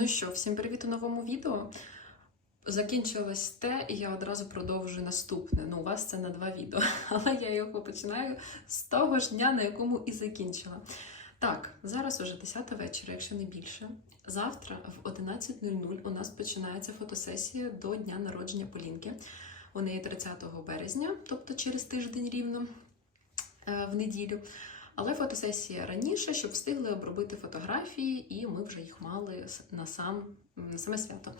Ну що, всім привіт у новому відео. Закінчилось те, і я одразу продовжую наступне. Ну, у вас це на два відео, але я його починаю з того ж дня, на якому і закінчила. Так, зараз уже 10 вечора, якщо не більше. Завтра в 11.00 у нас починається фотосесія до дня народження Полінки. У неї 30 березня, тобто через тиждень рівно е, в неділю. Але фотосесія раніше, щоб встигли обробити фотографії, і ми вже їх мали на сам на саме свято.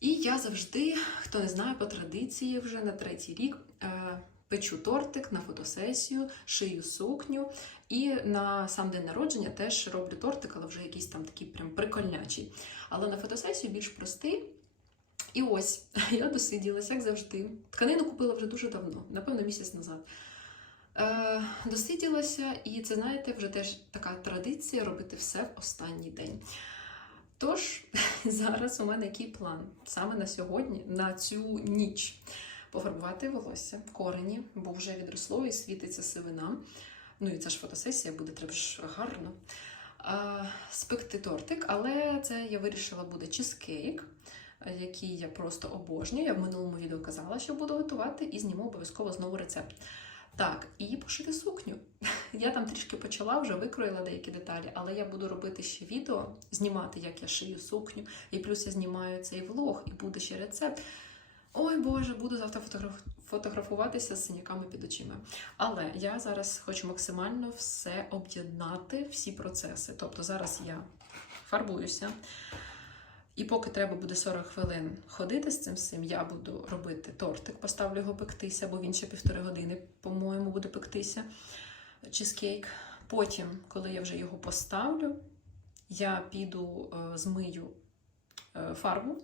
І я завжди, хто не знає, по традиції вже на третій рік е, печу тортик на фотосесію, шию сукню. І на сам день народження теж роблю тортик, але вже якийсь там такий прям прикольнячий. Але на фотосесію більш простий. І ось я досиділась, як завжди. Тканину купила вже дуже давно, напевно, місяць назад. Е, досиділася, і це, знаєте, вже теж така традиція робити все в останній день. Тож, зараз у мене який план саме на сьогодні, на цю ніч. Пофарбувати волосся, корені, бо вже відросло і світиться сивина. Ну і це ж фотосесія буде, треба ж гарно. А, спекти тортик, але це я вирішила буде чизкейк, е, який я просто обожнюю. Я в минулому відео казала, що буду готувати, і зніму обов'язково знову рецепт. Так, і пошити сукню. Я там трішки почала, вже викроїла деякі деталі, але я буду робити ще відео, знімати, як я шию сукню. І плюс я знімаю цей влог, і буде ще рецепт. Ой Боже, буду завтра фотографуватися з синяками під очима. Але я зараз хочу максимально все об'єднати, всі процеси. Тобто зараз я фарбуюся. І поки треба буде 40 хвилин ходити з цим всім, я буду робити тортик, поставлю його пектися, бо він ще півтори години, по-моєму, буде пектися. Чизкейк. Потім, коли я вже його поставлю, я піду е, змию е, фарбу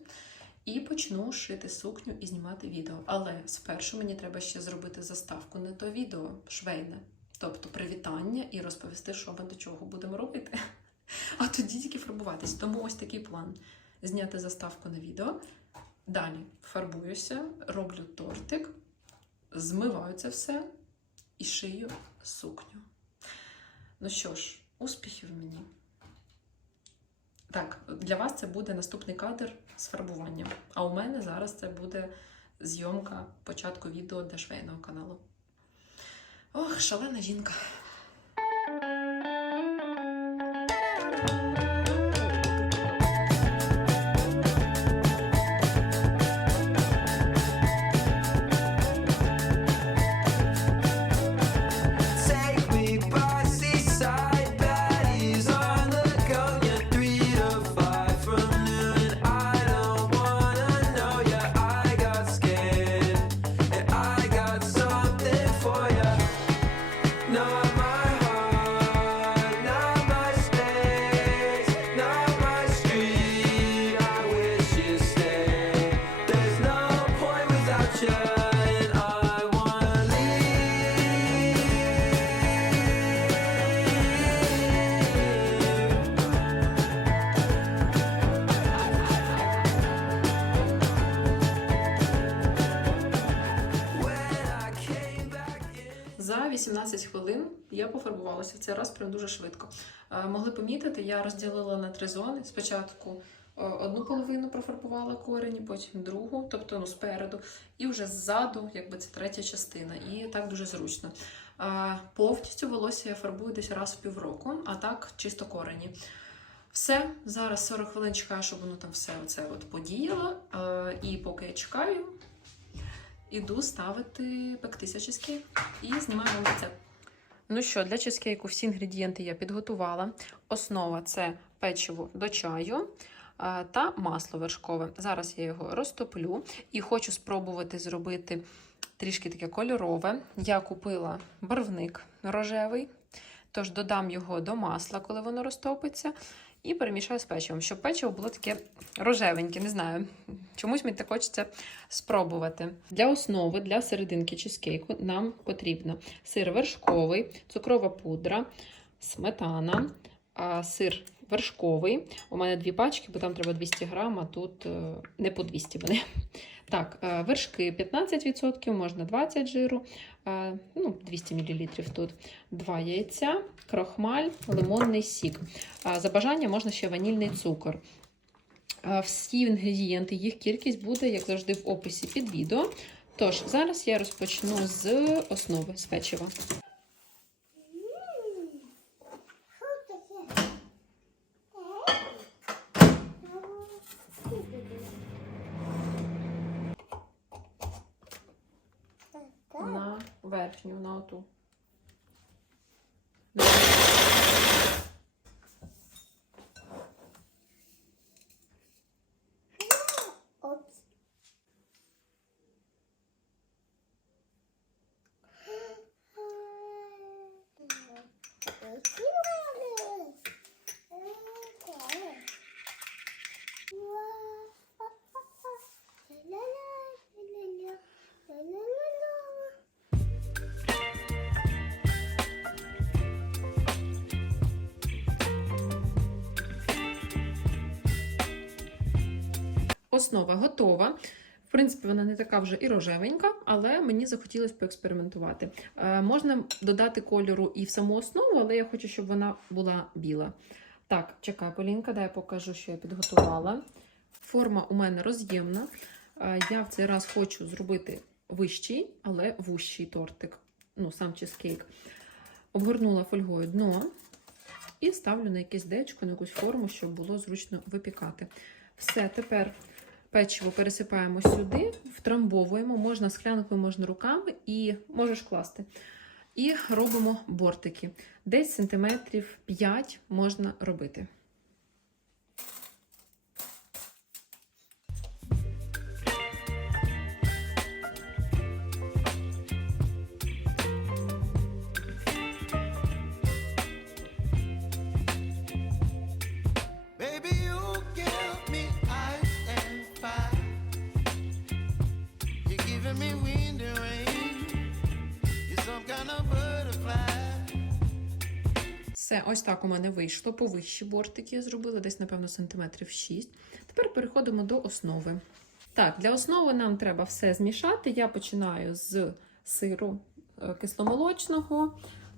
і почну шити сукню і знімати відео. Але спершу мені треба ще зробити заставку на то відео швейне, тобто привітання і розповісти, що ми до чого будемо робити. А тоді тільки фарбуватись. Тому ось такий план: зняти заставку на відео. Далі фарбуюся, роблю тортик, змиваю це все і шию сукню. Ну що ж, успіхів мені. Так, для вас це буде наступний кадр з фарбуванням. А у мене зараз це буде зйомка початку відео для швейного каналу. Ох, шалена жінка. Я пофарбувалася в цей раз прям дуже швидко. Е, Могли помітити, я розділила на три зони. Спочатку е, одну половину профарбувала корені, потім другу, тобто ну, спереду, і вже ззаду, якби це третя частина. І так дуже зручно. Е, Повністю волосся я фарбую десь раз в півроку, а так чисто корені. Все, зараз 40 хвилин чекаю, щоб воно там все оце от подіяло. І поки я чекаю, іду ставити пектися чизкейк і знімаю рецепт. Ну що, для чизкейку всі інгредієнти я підготувала. Основа це печиво до чаю та масло вершкове. Зараз я його розтоплю і хочу спробувати зробити трішки таке кольорове. Я купила барвник рожевий, тож додам його до масла, коли воно розтопиться, і перемішаю з печивом, щоб печиво було таке рожевеньке. Не знаю, чомусь мені так хочеться спробувати. Для основи, для серединки чизкейку нам потрібно сир вершковий, цукрова пудра, сметана, сир вершковий. У мене дві пачки, бо там треба 200 грам, а тут е, не по 200 вони. Так, е, вершки 15%, можна 20 жиру, е, ну, 200 мл тут. Два яйця, крохмаль, лимонний сік. За бажанням можна ще ванільний цукор. Всі інгредієнти, їх кількість буде, як завжди, в описі під відео. Тож, зараз я розпочну з основи з печива. sierpniu, no tu. Основа готова. В принципі, вона не така вже і рожевенька, але мені захотілося поекспериментувати. Е, можна додати кольору і в саму основу, але я хочу, щоб вона була біла. Так, чекай, Полінка, дай я покажу, що я підготувала. Форма у мене роз'ємна. Е, я в цей раз хочу зробити вищий, але вущий тортик. Ну, сам чизкейк. Обгорнула фольгою дно і ставлю на якесь дечко, на якусь форму, щоб було зручно випікати. Все, тепер печиво пересипаємо сюди, втрамбовуємо, можна склянкою, можна руками, і можеш класти. І робимо бортики. Десь сантиметрів 5 можна робити. Все, ось так у мене вийшло. Повищі бортики я зробила, десь, напевно, сантиметрів 6. Тепер переходимо до основи. Так, для основи нам треба все змішати. Я починаю з сиру е, кисломолочного,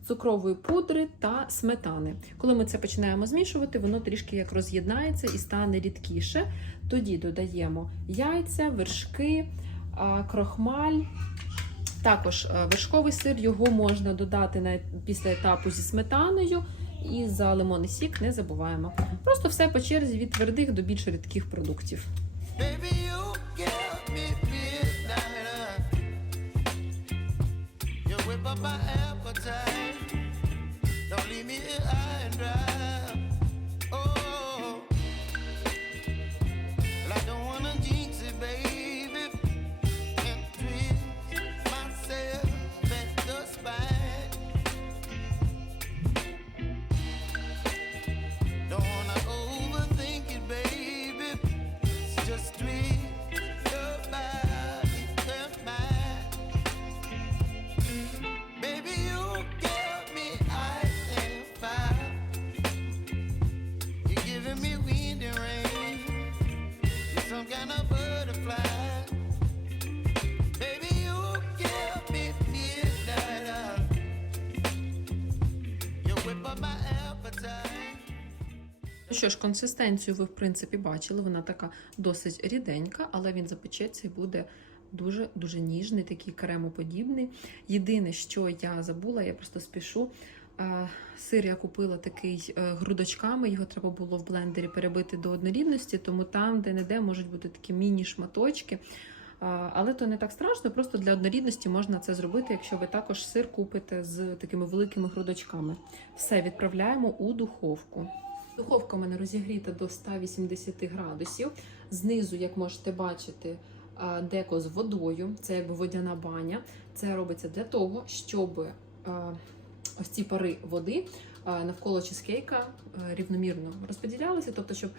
цукрової пудри та сметани. Коли ми це починаємо змішувати, воно трішки як роз'єднається і стане рідкіше. Тоді додаємо яйця, вершки, крохмаль. Також е, вершковий сир, його можна додати після етапу зі сметаною. І за лимонний сік не забуваємо. Просто все по черзі від твердих до більш рідких продуктів. Baby, Ну що ж, консистенцію ви, в принципі, бачили. Вона така досить ріденька, але він запечеться і буде дуже-дуже ніжний, такий кремоподібний. Єдине, що я забула, я просто спішу. Сир я купила такий е, грудочками, його треба було в блендері перебити до однорідності, тому там, де-не-де, можуть бути такі міні-шматочки. Але то не так страшно, просто для однорідності можна це зробити, якщо ви також сир купите з такими великими грудочками. Все відправляємо у духовку. Духовка у мене розігріта до 180 градусів. Знизу, як можете бачити, деко з водою, це якби водяна баня. Це робиться для того, щоб ось ці пари води навколо чизкейка рівномірно розподілялися. Тобто, щоб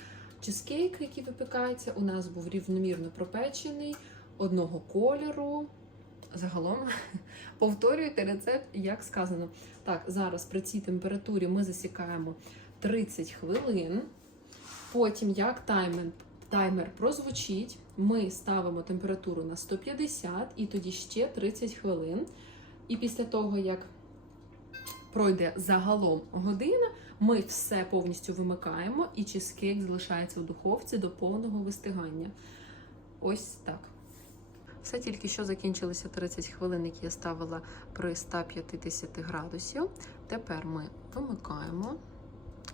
чизкейк, який випікається, у нас був рівномірно пропечений, одного кольору. Загалом повторюйте рецепт, як сказано. Так, зараз при цій температурі ми засікаємо 30 хвилин. Потім, як таймер, таймер прозвучить, ми ставимо температуру на 150 і тоді ще 30 хвилин. І після того, як пройде загалом година, Ми все повністю вимикаємо, і чизкейк залишається у духовці до повного вистигання. Ось так. Все тільки що закінчилися 30 хвилин, які я ставила при 150 градусів. Тепер ми вимикаємо.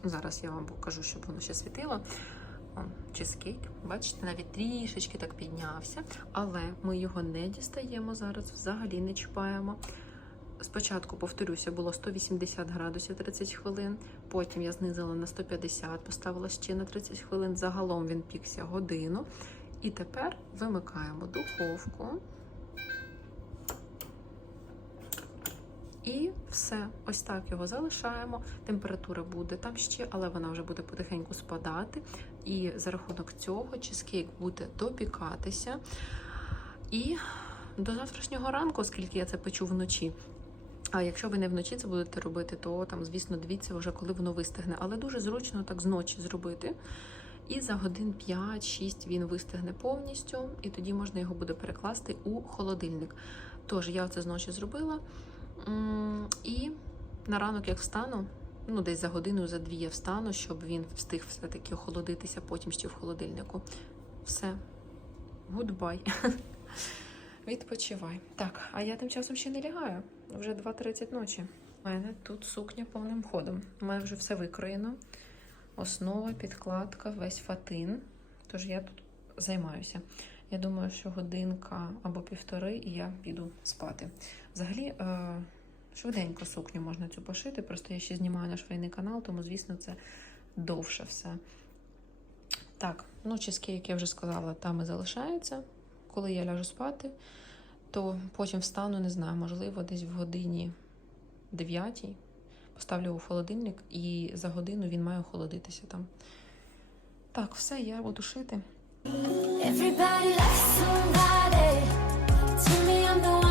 Зараз я вам покажу, щоб воно ще світило. Чизкейк, бачите, навіть трішечки так піднявся, але ми його не дістаємо зараз, взагалі не чіпаємо. Спочатку, повторюся, було 180 градусів 30 хвилин, потім я знизила на 150, поставила ще на 30 хвилин. Загалом він пікся годину. І тепер вимикаємо духовку. І все, ось так його залишаємо. Температура буде там ще, але вона вже буде потихеньку спадати. І за рахунок цього чизкейк буде допікатися. І до завтрашнього ранку, оскільки я це печу вночі. А якщо ви не вночі це будете робити, то там, звісно, дивіться вже, коли воно вистигне. Але дуже зручно так зночі зробити. І за годин 5-6 він вистигне повністю, і тоді можна його буде перекласти у холодильник. Тож я це зночі зробила. І на ранок, як встану, ну десь за годину, за дві я встану, щоб він встиг все-таки охолодитися потім ще в холодильнику. Все. Гудбай. Відпочивай. Так, а я тим часом ще не лягаю. Вже 2.30 ночі. У мене тут сукня повним ходом. У мене вже все викроєно. Основа, підкладка, весь фатин. Тож я тут займаюся. Я думаю, що годинка або півтори, і я піду спати. Взагалі, е, швиденько сукню можна цю пошити. Просто я ще знімаю на швейний канал, тому, звісно, це довше все. Так, ну, чизки, як я вже сказала, там і залишаються. Коли я ляжу спати, то потім встану, не знаю, можливо, десь в годині 9 поставлю у холодильник, і за годину він має охолодитися там. Так, все, я буду шити. Everybody loves somebody. Tell me I'm the one,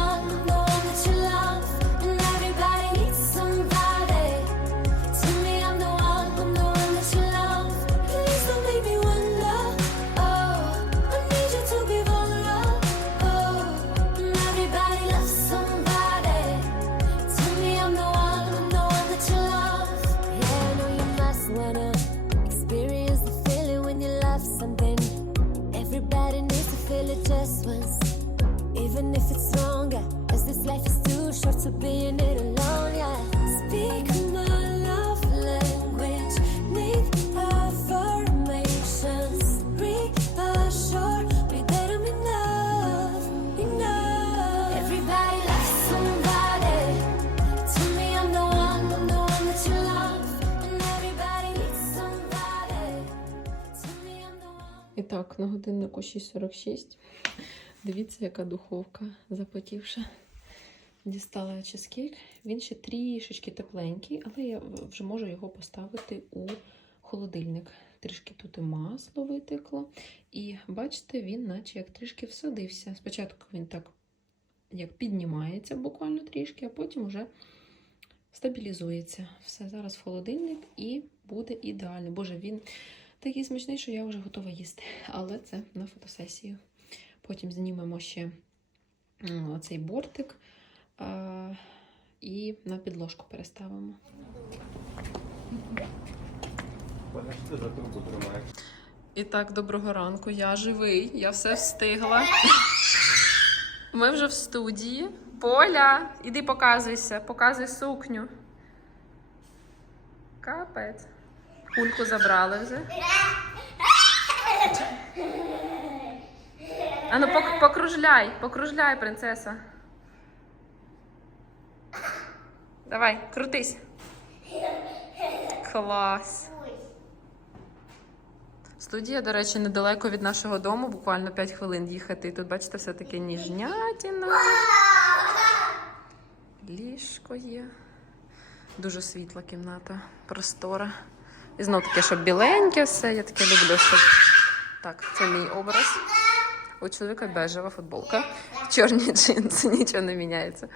годиннику 6.46. Дивіться, яка духовка запотівша. Дістала я чизкейк. Він ще трішечки тепленький, але я вже можу його поставити у холодильник. Трішки тут і масло витекло. І бачите, він наче як трішки всадився. Спочатку він так як піднімається буквально трішки, а потім вже стабілізується. Все, зараз в холодильник і буде ідеально. Боже, він такий смачний, що я вже готова їсти. Але це на фотосесію. Потім знімемо ще м, оцей бортик а, і на підложку переставимо. І так, доброго ранку. Я живий, я все встигла. Ми вже в студії. Поля, іди показуйся, показуй сукню. Капець. Кульку забрали вже. Ану, пок- покружляй, покружляй, принцеса. Давай, крутись. Клас. Студія, до речі, недалеко від нашого дому, буквально 5 хвилин їхати. Тут, бачите, все таке ніжнятіна. Ліжко є. Дуже світла кімната, простора. І знов таке, щоб біленьке все. Я таке люблю, щоб. Так, це мій образ. У чоловіка бежева футболка, чорні джинси, нічого не міняється.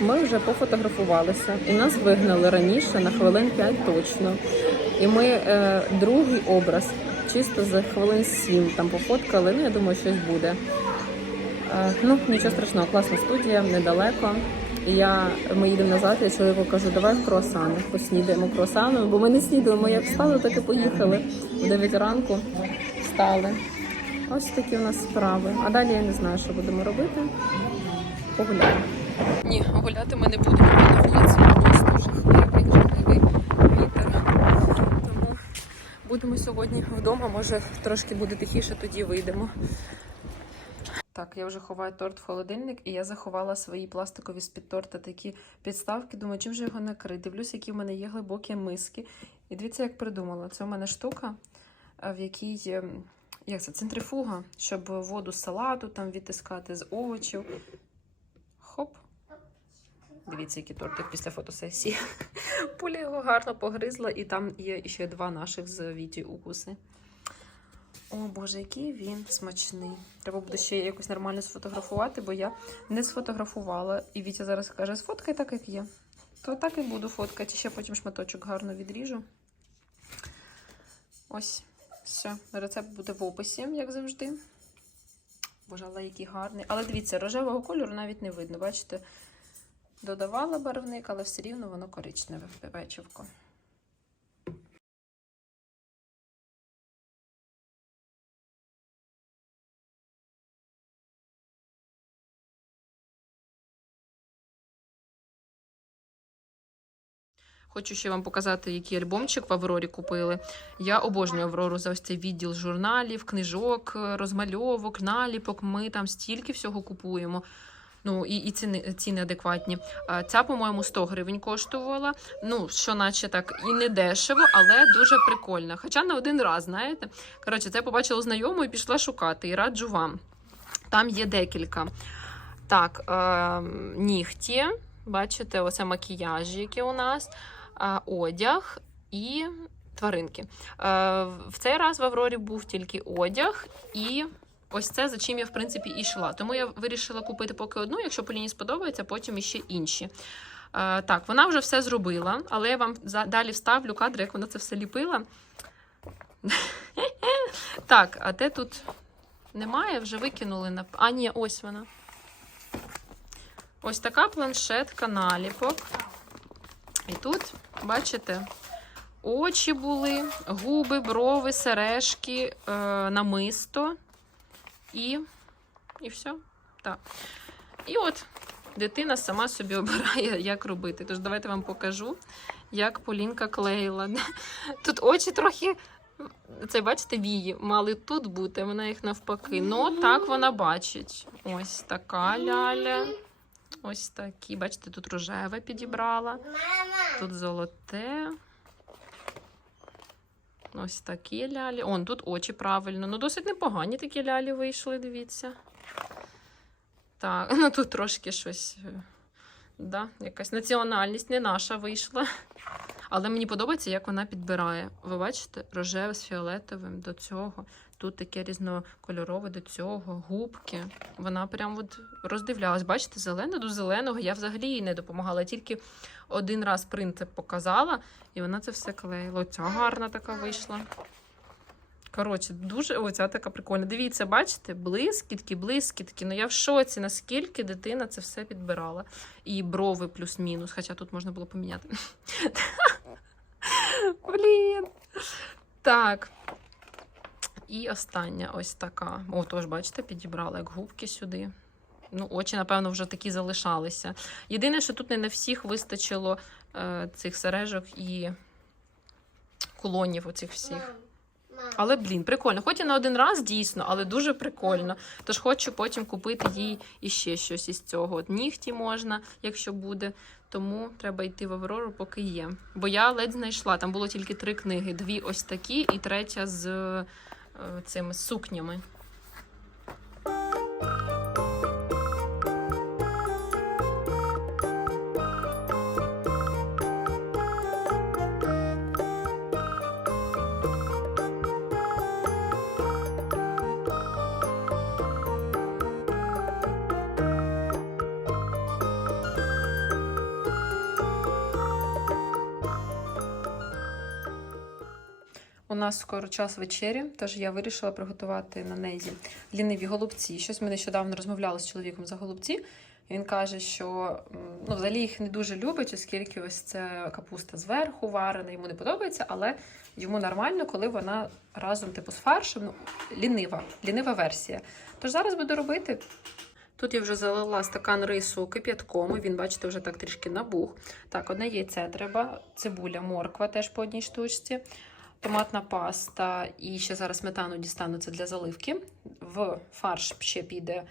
Ми вже пофотографувалися і нас вигнали раніше на хвилин 5 точно. І ми е, другий образ чисто за хвилин 7 там пофоткали. Ну, я думаю, щось буде. Е, ну, нічого страшного, класна студія, недалеко. І я, ми їдемо назад, я чоловіку кажу, давай в круасани, поснідаємо круасанами, бо ми не снідали, ми як встали, так і поїхали. В 9 ранку встали. Ось такі у нас справи. А далі я не знаю, що будемо робити. Погуляємо. Ні, гуляти ми не будемо на вулиці. Просто жахливий, жахливий вітер. Тому будемо сьогодні вдома. Може трошки буде тихіше, тоді вийдемо. Так, я вже ховаю торт в холодильник, і я заховала свої пластикові з-під торта такі підставки. Думаю, чим же його накрити. Дивлюсь, які в мене є глибокі миски. І дивіться, як придумала. Це в мене штука, в якій ем, як це, центрифуга, щоб воду з салату там відтискати з овочів. Хоп. Дивіться, який тортик після фотосесії. Пуля його гарно погризла, і там є ще два наших з Віті укуси. О Боже, який він смачний. Треба буде ще якось нормально сфотографувати, бо я не сфотографувала. І Вітя зараз каже: сфоткай так, як є. То так і буду фоткати. Ще потім шматочок гарно відріжу. Ось, все. Рецепт буде в описі, як завжди. Боже, але який гарний. Але дивіться, рожевого кольору навіть не видно. Бачите, додавала барвник, але все рівно воно коричневе печивко. Хочу ще вам показати, який альбомчик в Аврорі купили. Я обожнюю Аврору за ось цей відділ журналів, книжок, розмальовок, наліпок. Ми там стільки всього купуємо. Ну і, і ціни, ціни адекватні. Ця, по-моєму, 100 гривень коштувала. Ну, що наче так і не дешево, але дуже прикольно. Хоча на один раз, знаєте. Коротше, це побачила знайому і пішла шукати. І раджу вам. Там є декілька. Так, е, нігті. Бачите, оце макіяжі, які у нас, е, одяг і тваринки. Е, в цей раз в Аврорі був тільки одяг і. Ось це за чим я, в принципі, йшла. Тому я вирішила купити поки одну, якщо Поліні сподобається, потім іще інші. Е, так, вона вже все зробила, але я вам далі вставлю кадри, як вона це все ліпила. так, а де тут немає, вже викинули на. А, ні, ось вона. Ось така планшетка наліпок. І тут, бачите, очі були, губи, брови, сережки, е, намисто. І, і все. Так. І от дитина сама собі обирає, як робити. Тож давайте вам покажу, як Полінка клеїла. Тут очі трохи. Це, бачите, вії мали тут бути, вона їх навпаки. Ну, так вона бачить. Ось така ляля. Ось такі. Бачите, тут рожеве підібрала. Тут золоте. Ось такі лялі. Он тут очі правильно. Ну, досить непогані такі лялі вийшли, дивіться. Так, ну тут трошки щось. е, Да, якась національність не наша вийшла. Але мені подобається, як вона підбирає. Ви бачите, рожеве з фіолетовим до цього. Тут таке різнокольорове до цього, губки. Вона прям от роздивлялась. Бачите, зелене до зеленого. Я взагалі їй не допомагала. Тільки один раз принцип показала, і вона це все клеїла. Оця гарна така вийшла. Коротше, дуже оця така прикольна. Дивіться, бачите, блискітки, блискітки. Ну я в шоці, наскільки дитина це все підбирала. І брови плюс-мінус, хоча тут можна було поміняти. Блін. Так. І остання ось така. О, тож, бачите, підібрала як губки сюди. Ну, очі, напевно, вже такі залишалися. Єдине, що тут не на всіх вистачило е, цих сережок і кулонів оцих всіх. Але, блін, прикольно. Хоч і на один раз дійсно, але дуже прикольно. Тож хочу потім купити їй іще щось із цього. От нігті можна, якщо буде. Тому треба йти в Аврору, поки є. Бо я ледь знайшла. Там було тільки три книги: дві ось такі, і третя з цими сукнями. Нас скоро час вечері, тож я вирішила приготувати на незі ліниві голубці. Щось ми нещодавно розмовляли з чоловіком за голубці. Він каже, що ну, взагалі їх не дуже любить, оскільки ось це капуста зверху варена, йому не подобається, але йому нормально, коли вона разом типу з фаршем, ну, лінива, лінива версія. Тож зараз буду робити. Тут я вже залила стакан рису кип'ятком, і він, бачите, вже так трішки набух. Так, одне яйце треба, цибуля, морква теж по одній штучці, томатна паста і ще зараз сметану дістану це для заливки. В фарш ще піде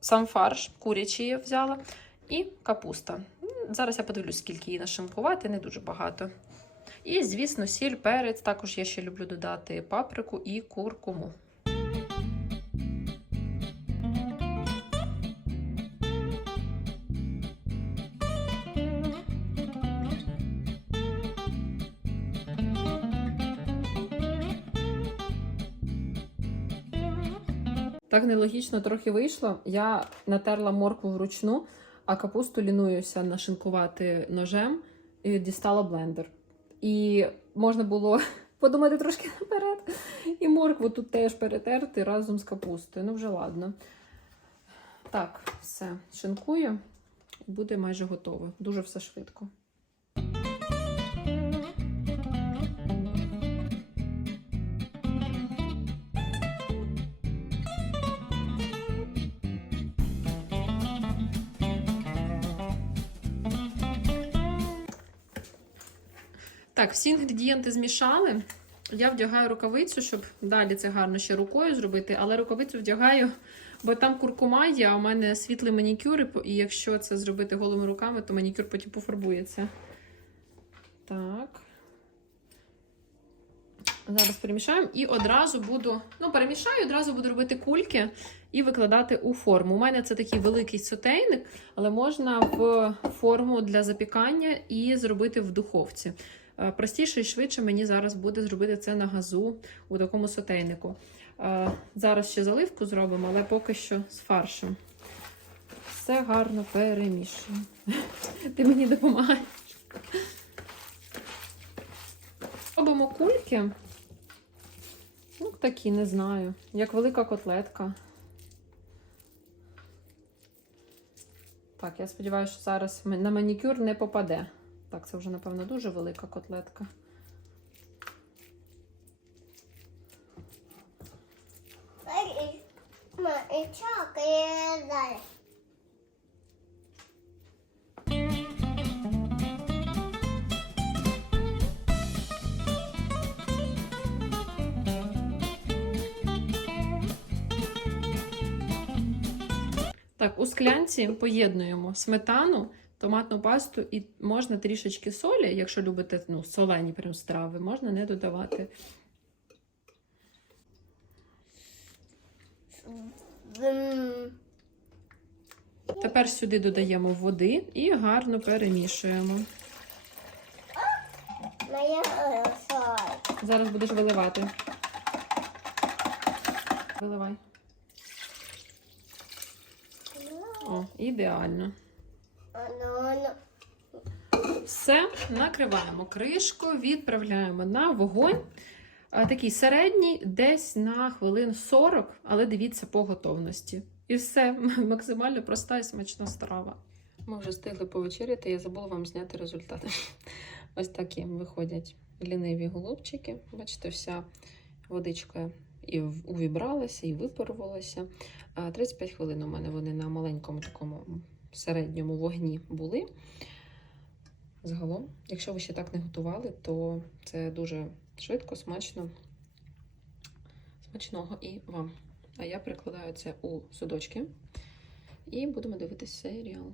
сам фарш, курячий я взяла, і капуста. Зараз я подивлюсь, скільки її нашинкувати, не дуже багато. І, звісно, сіль, перець. Також я ще люблю додати паприку і куркуму. Нелогічно трохи вийшло. Я натерла моркву вручну, а капусту лінуюся нашинкувати ножем і дістала блендер. І можна було подумати трошки наперед. І моркву тут теж перетерти разом з капустою. Ну, вже ладно. Так, все, шинкую. Буде майже готово. Дуже все швидко. Так, всі інгредієнти змішали. Я вдягаю рукавицю, щоб далі це гарно ще рукою зробити, але рукавицю вдягаю, бо там куркума є, а у мене світлий манікюр, і якщо це зробити голими руками, то манікюр потім пофарбується. Так. Зараз перемішаємо і одразу буду. Ну, перемішаю, одразу буду робити кульки і викладати у форму. У мене це такий великий сотейник, але можна в форму для запікання і зробити в духовці. Е, Простіше і швидше мені зараз буде зробити це на газу у такому сотейнику. Е, Зараз ще заливку зробимо, але поки що з фаршем. Все гарно перемішуємо. Ти мені допомагаєш. Робимо кульки. Ну, такі, не знаю. Як велика котлетка. Так, я сподіваюся, що зараз на манікюр не попаде. Так, це вже, напевно, дуже велика котлетка. Так, у склянці поєднуємо сметану, томатну пасту і можна трішечки солі, якщо любите ну, солені прям страви, можна не додавати. Тепер сюди додаємо води і гарно перемішуємо. Зараз будеш виливати. Виливай. О, ідеально. Все, накриваємо кришку, відправляємо на вогонь. Такий середній, десь на хвилин 40, але дивіться по готовності. І все, максимально проста і смачна страва. Ми вже встигли повечеряти, я забула вам зняти результати. Ось такі виходять ліниві голубчики. Бачите, вся водичка і увібралася, і випарувалася. 35 хвилин у мене вони на маленькому такому середньому вогні були. Загалом, якщо ви ще так не готували, то це дуже швидко, смачно. Смачного і вам. А я перекладаю це у судочки і будемо дивитися серіал.